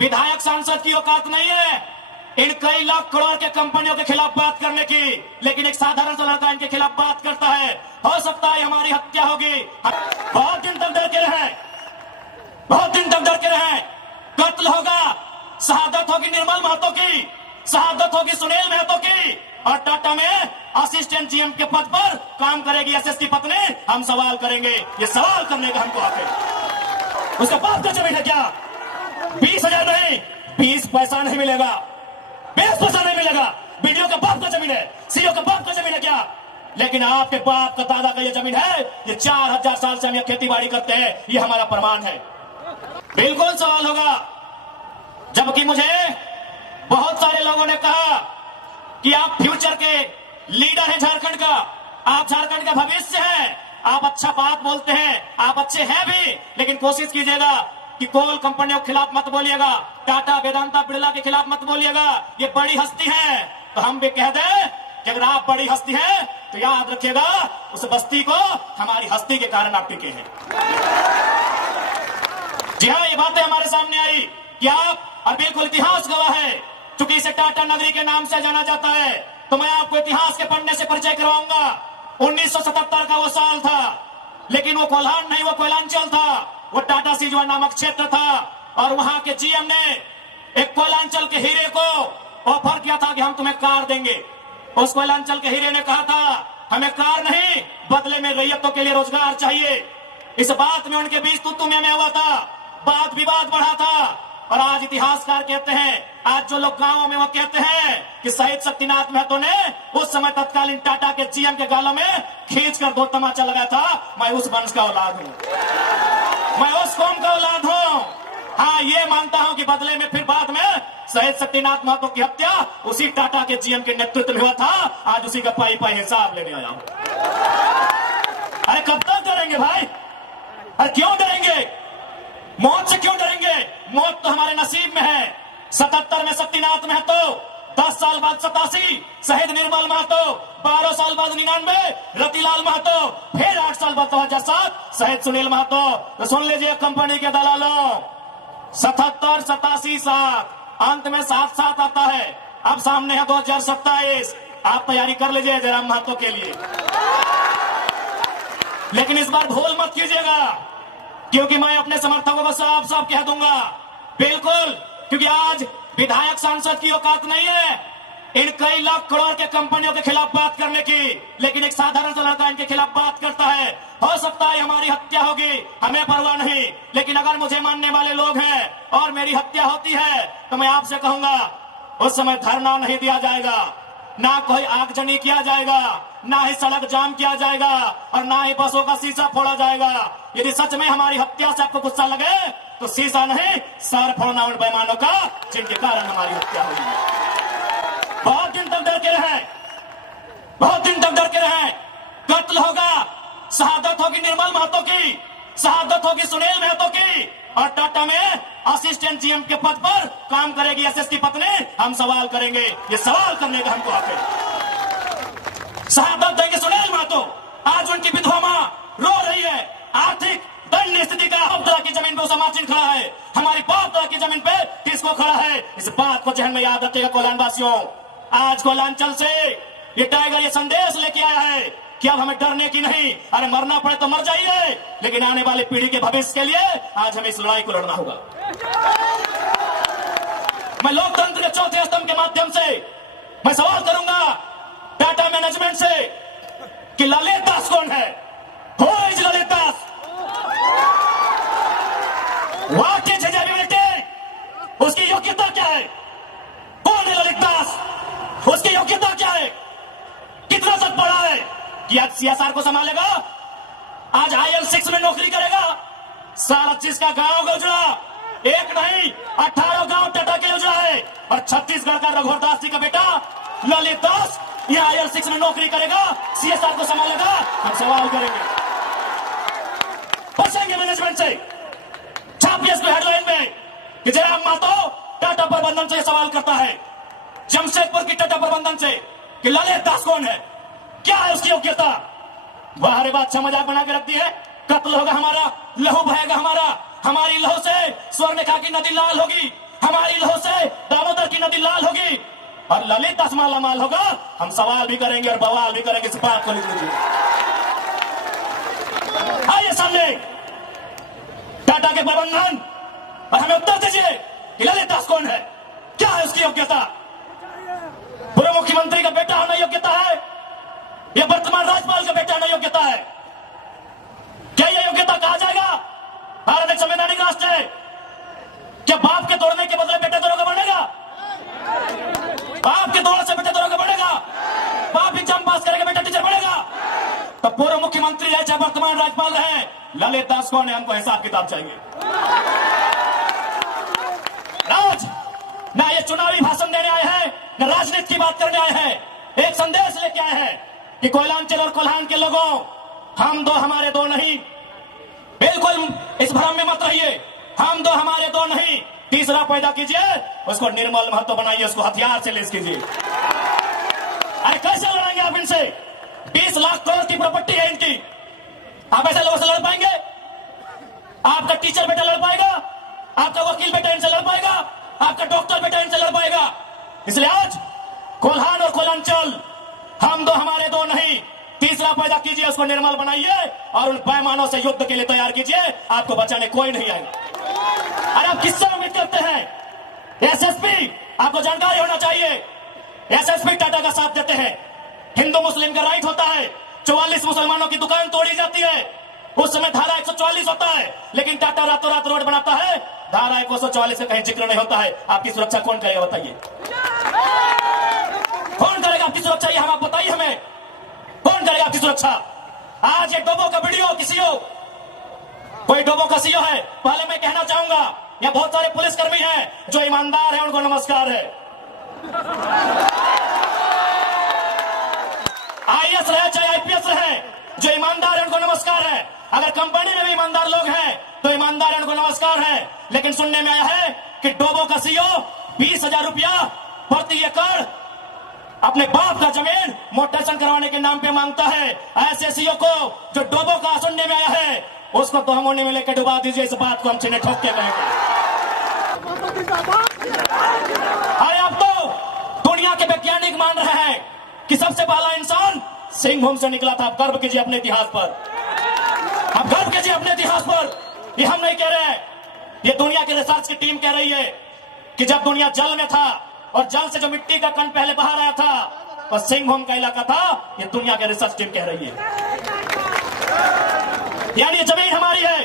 विधायक सांसद की औकात नहीं है इन कई लाख करोड़ के कंपनियों के खिलाफ बात करने की, लेकिन एक साधारण सा लड़का इनके खिलाफ बात करता है। हो सकता है हमारी हत्या होगी। बहुत दिन तक डर के रहे, बहुत दिन तक डर के रहे। कत्ल होगा, शहादत होगी निर्मल महतो की, शहादत होगी सुनील महतो की, और टाटा में असिस्टेंट जीएम के पद पर काम करेगी एसएस की पत्नी। हम सवाल करेंगे, ये सवाल करने का हमको हक है। उसका बाप का जमीन है क्या? 20,000 नहीं, 20 पैसा नहीं मिलेगा, 20 पैसा नहीं मिलेगा। बीडीओ का बाप का जमीन है, सीओ का बाप का जमीन है क्या? लेकिन आपके बाप का दादा का ये जमीन है। ये 4000 साल से हम ये खेती बाड़ी करते हैं, ये हमारा प्रमाण है। बिल्कुल सवाल होगा। जबकि मुझे बहुत सारे लोगों ने कहा कि आप फ्यूचर के लीडर हैं झारखंड का, आप झारखंड का भविष्य हैं, आप अच्छा बात बोलते हैं, आप अच्छे हैं भी, लेकिन कोशिश कीजिएगा कि कोल कंपनियों के खिलाफ मत बोलिएगा, टाटा वेदांता बिरला के खिलाफ मत बोलिएगा, ये बड़ी हस्ती है। तो हम भी कह दें कि अगर आप बड़ी हस्ती हैं तो याद रखिएगा उस बस्ती को हमारी हस्ती के कारण आप टिके हैं। जी हाँ, ये बातें हमारे सामने आई कि आप, और बिल्कुल इतिहास गवाह है, चूंकि इसे टाटा नगरी के नाम से जाना जाता है, तो मैं आपको इतिहास के पन्ने से परिचय करवाऊंगा। 1977 का वो साल था, लेकिन वो कोल्हान नहीं, वो कोयलांचल था। वो टाटा सिजवा नामक क्षेत्र था, और वहां के जीएम ने एक कोयलांचल के हीरे को ऑफर किया था कि हम तुम्हें कार देंगे। उस कोयलांचल के हीरे ने कहा था हमें कार नहीं, बदले में रैयतों के लिए रोजगार चाहिए। इस बात में उनके बीच तू में हुआ था, बात विवाद बढ़ा था। और आज इतिहासकार कहते हैं, आज जो लोग गांवों में वो कहते हैं कि शहीद शक्तिनाथ महतो ने उस समय तत्कालीन टाटा के जीएम के गालों में खींचकर 2 तमाचा लगाया था। मैं उस वंश का औलाद हूं, मैं उस कौम का औलाद हूं। हाँ, ये मानता हूं कि बदले में फिर बाद में शहीद शक्तिनाथ महतो की हत्या उसी टाटा के जीएम के नेतृत्व में हुआ था। आज उसी का पाई पाई हिसाब लेने आया हूं। अरे कब तक डरेंगे भाई? अरे क्यों डरेंगे? मौत से क्यों डरेंगे? मौत तो हमारे नसीब में है। 77 में शक्तिनाथ महतो, 10 साल बाद 87 शहीद निर्मल महतो, 12 साल बाद 99 रतिलाल महतो, फिर 8 साल बाद 2007 शहीद सुनील महतो। तो सुन लीजिए कंपनी के दलालों, 77, 87, 7, अंत में 7 आता है। अब सामने है 2027। आप तैयारी कर लीजिए जयराम महतो के लिए, लेकिन इस बार भूल मत कीजिएगा, क्योंकि मैं अपने समर्थकों को साफ साफ कह दूंगा, बिल्कुल, क्योंकि आज विधायक सांसद की औकात नहीं है इन कई लाख करोड़ के कंपनियों के खिलाफ बात करने की, लेकिन एक साधारण सा लड़का इनके खिलाफ बात करता है। हो सकता है हमारी हत्या होगी, हमें परवाह नहीं, लेकिन अगर मुझे मानने वाले लोग हैं और मेरी हत्या होती है तो मैं आपसे कहूंगा उस समय धरना नहीं दिया जाएगा, ना कोई आगजनी किया जाएगा, ना ही सड़क जाम किया जाएगा, और ना ही बसों का शीशा फोड़ा जाएगा। यदि सच में हमारी हत्या से आपको गुस्सा लगे तो शीशा नहीं, सर फोड़ना उन बेईमानों का जिनके कारण हमारी हत्या हुई। बहुत दिन तक डर के रहे, बहुत दिन तक डर के रहे। कत्ल होगा, शहादत होगी निर्मल महतो की, शहादत होगी सुनील महतो की, और टाटा में असिस्टेंट जीएम के पद पर काम करेगी एसएस की पत्नी। हम सवाल करेंगे, ये सवाल करने का हमको हक है। शहादत देगी सुनील महतो, आज उनकी विधवा मां रो रही है। आर्थिक दंड स्थिति का बाप दादा की जमीन पे उसा मार्जिन खड़ा है, हमारी बाप दादा की जमीन पे किसको खड़ा है? इस बात को जहन में याद रखिएगा कोलान वासियों। आज कोलांचल से ये टाइगर ये संदेश लेके आया है कि अब हमें डरने की नहीं, अरे मरना पड़े तो मर जाइए, लेकिन आने वाली पीढ़ी के भविष्य के लिए आज हमें इस लड़ाई को लड़ना होगा। मैं लोकतंत्र के चौथे स्तंभ के माध्यम से मैं सवाल करूंगा टाटा मैनेजमेंट से कि ललित दास कौन है? Who is Lalit Das? What is his ability? उसकी योग्यता क्या है? कौन है ललित दास? उसकी योग्यता क्या है? कितना तक पढ़ा है कि आज सीएसआर को संभालेगा? आज IL6 में नौकरी करेगा? सारा चीज का गांव का उजड़ा, एक नहीं 18 गांव टाटा के उजड़ा है, और छत्तीसगढ़ का रघुवर दास जी का बेटा ललित दास यहाँ IL6 में नौकरी करेगा, सीएसआर को संभालेगा। हम सवाल करेंगे, पूछेंगे मैनेजमेंट से, छापिए इसको हेडलाइन में कि जयराम महतो टाटा प्रबंधन से सवाल करता है, जमशेदपुर की टाटा प्रबंधन से, कि ललित दास कौन है, क्या है उसकी योग्यता? बाहरी बात मजाक बना के रखती है। कत्ल होगा हमारा, लहू बहेगा हमारा, हमारी लहू से स्वर्णरेखा की नदी लाल होगी, हमारी और ललित दास मालामाल होगा, हम सवाल भी करेंगे और बवाल भी करेंगे। इस बात को लिख लीजिए। आइए सामने टाटा के प्रबंधन और हमें उत्तर दीजिए कि ललित दास कौन है, क्या है उसकी योग्यता। पूर्व मुख्यमंत्री का बेटा होना योग्यता है या वर्तमान राज्यपाल का बेटा होना योग्यता है? क्या यह योग्यता कहा जाएगा? भारत एक संवैधानिक राष्ट्र है। क्या बाप के तोड़ने के बदले बेटे तोड़ोगे बढ़ेगा? बाप के तोड़ने से बेटे तोड़ोगे बढ़ेगा? बाप एग्जाम पास करेगा, बेटा टीचर बढ़ेगा? तो पूर्व मुख्यमंत्री है चाहे वर्तमान राज्यपाल रहे, ललित दास कौन है, हमको हिसाब किताब चाहिए। आज ना ये चुनावी भाषण देने आए हैं, न राजनीति की बात करने आए हैं। एक संदेश लेके आए हैं कि कोयलांचल और कोल्हान के लोगों, हम दो हमारे दो नहीं। बिल्कुल इस भ्रम में मत रहिए। हम दो हमारे दो नहीं, तीसरा पैदा कीजिए, उसको निर्मल महतो बनाइए, उसको हथियार से लेस कीजिए। अरे कैसे लड़ेंगे आप इनसे? 20 लाख करोड़ की प्रॉपर्टी है इनकी। आप ऐसे लोगों से लड़ पाएंगे? आपका टीचर बेटा लड़ पाएगा? आपका वकील बेटा इनसे लड़ पाएगा? आपका डॉक्टर बेटा इनसे लड़ पाएगा? इसलिए आज कोल्हान और कोयलांचल, हम दो हमारे दो नहीं, तीसरा पैदा कीजिए, उसको निर्मल बनाइए और उन पैमानों से युद्ध के लिए तैयार कीजिए। आपको बचाने कोई नहीं आएगा। अरे आप किससे उम्मीद करते हैं? एसएसपी, आपको जानकारी होना चाहिए, एसएसपी टाटा का साथ देते हैं। हिंदू मुस्लिम का राइट होता है, 44 मुसलमानों की दुकान तोड़ी जाती है, उस समय धारा 144 होता है, लेकिन टाटा रातों रात रोड बनाता है, धारा 144 से कहीं जिक्र नहीं होता है। आपकी सुरक्षा कौन करेगा बताइए? कौन करेगा आपकी सुरक्षा? ये हम आप बताइए हमें, कौन करेगा आपकी सुरक्षा? आज ये डोबो का वीडियो किसी हो, कोई डोबो का सीओ है, पहले मैं कहना चाहूंगा यहाँ बहुत सारे पुलिसकर्मी हैं जो ईमानदार हैं, उनको नमस्कार है। आईएएस रहे चाहे आईपीएस रहे, जो ईमानदार है उनको नमस्कार है। अगर कंपनी में भी ईमानदार लोग हैं तो ईमानदार है, उनको नमस्कार है। लेकिन सुनने में आया है कि डोबो का सीओ 20,000 रुपया प्रति एकड़ अपने बाप का जमीन मोटेशन करवाने के नाम पे मांगता है। ऐसे सीओ को जो डोबो का सुनने में आया है, उसको तो हम होने में लेकर डुबा दीजिए। इस बात को हम छिने ठोक के कहेंगे। अरे अब तो दुनिया के वैज्ञानिक मान रहे हैं कि सबसे पहला इंसान सिंहभूम से निकला था। आप गर्व कीजिए अपने इतिहास पर, आप गर्व कीजिए अपने इतिहास पर। ये हम नहीं कह रहे हैं, ये दुनिया की रिसर्च की टीम कह रही है कि जब दुनिया जल में था और जल से जो मिट्टी का कण पहले बाहर आया था तो सिंहभूम का इलाका था। ये दुनिया की रिसर्च टीम कह रही है। यानी ये जमीन हमारी है,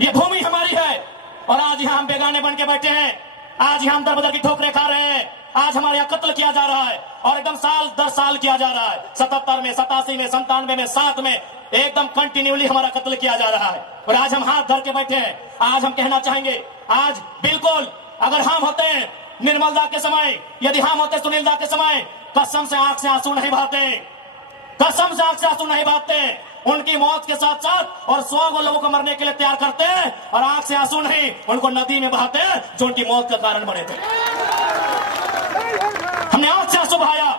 ये भूमि हमारी है, और आज यहाँ हम बेगाने बन के बैठे हैं। आज यहाँ हम दर बदर की ठोकरें खा रहे हैं। आज हमारे यहाँ कत्ल किया जा रहा है और एकदम साल दर साल किया जा रहा है। 77 में, 87 में, 97 में, 7 में एकदम कंटिन्यूली हमारा कत्ल किया जा रहा है। और आज हम हाथ धर के बैठे हैं। आज हम कहना चाहेंगे, आज बिल्कुल अगर हम होते हैं निर्मल दा के समय, यदि हम होते सुनील दा के समय, कसम से आंख से आंसू नहीं बहाते, कसम से आंख से आंसू नहीं बहाते। उनकी मौत के साथ साथ और 100 लोगों को मरने के लिए तैयार करते हैं और आंख से आंसू नहीं, उनको नदी में बहाते हैं जो उनकी मौत का कारण बने थे। हमने आंख से आंसू बहाया,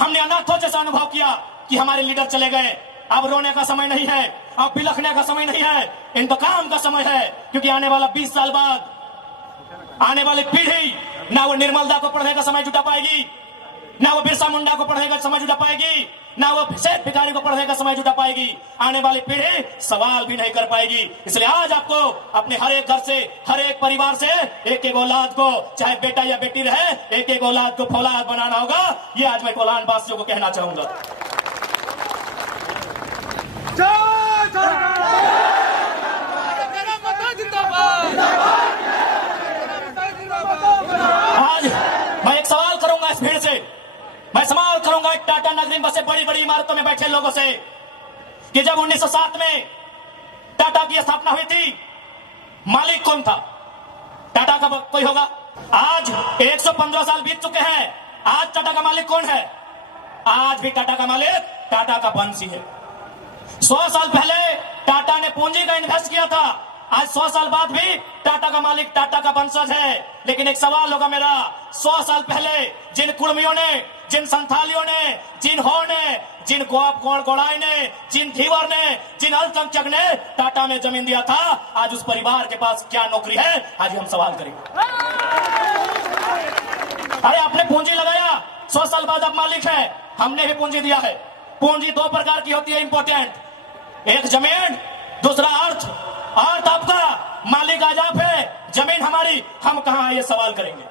हमने अनाथों जैसा अनुभव किया कि हमारे लीडर चले गए। अब रोने का समय नहीं है, अब बिलखने का समय नहीं है, इंतकाम का समय है। क्योंकि आने वाला 20 साल बाद आने वाली पीढ़ी ना वो निर्मलदा को पढ़ने का समय जुटा पाएगी, ना वो बिरसा मुंडा को पढ़ने का समय जुटा पाएगी, ना वो सेठ भिखारी को पढ़ने का समय जुटा पाएगी। आने वाली पीढ़ी सवाल भी नहीं कर पाएगी। इसलिए आज आपको अपने हर एक घर से, हर एक परिवार से एक एक औलाद को, चाहे बेटा या बेटी रहे, एक एक औलाद को फौलाद बनाना होगा। ये आज मैं कोल्हान वासियों को कहना चाहूंगा। आज मैं एक सवाल करूंगा इस भीड़ से, मैं सवाल करूंगा एक टाटा नगरी बसे बड़ी बड़ी इमारतों में बैठे लोगों से कि जब 1907 में टाटा की स्थापना हुई थी, मालिक कौन था? टाटा का कोई होगा? आज 115 साल बीत चुके हैं, आज टाटा का मालिक कौन है? आज भी टाटा का मालिक टाटा का वंशी है। 100 साल पहले टाटा ने पूंजी का इन्वेस्ट किया था, आज 100 साल बाद भी टाटा का मालिक टाटा का वंशज है। लेकिन एक सवाल होगा मेरा, 100 साल पहले जिन कुर्मियों ने, जिन संथालियों ने, जिन हो ने, जिन गोड़ाई ने, जिन धीवर ने, जिन अल्पसंख्यक ने टाटा में जमीन दिया था, आज उस परिवार के पास क्या नौकरी है? आज हम सवाल करेंगे। अरे आपने पूंजी लगाया, साल बाद आप मालिक है, हमने भी पूंजी दिया है। पूंजी दो प्रकार की होती है इंपॉर्टेंट, एक जमीन, दूसरा अर्थ। अर्थ आपका, मालिक आज आप है, जमीन हमारी, हम कहां ये सवाल करेंगे।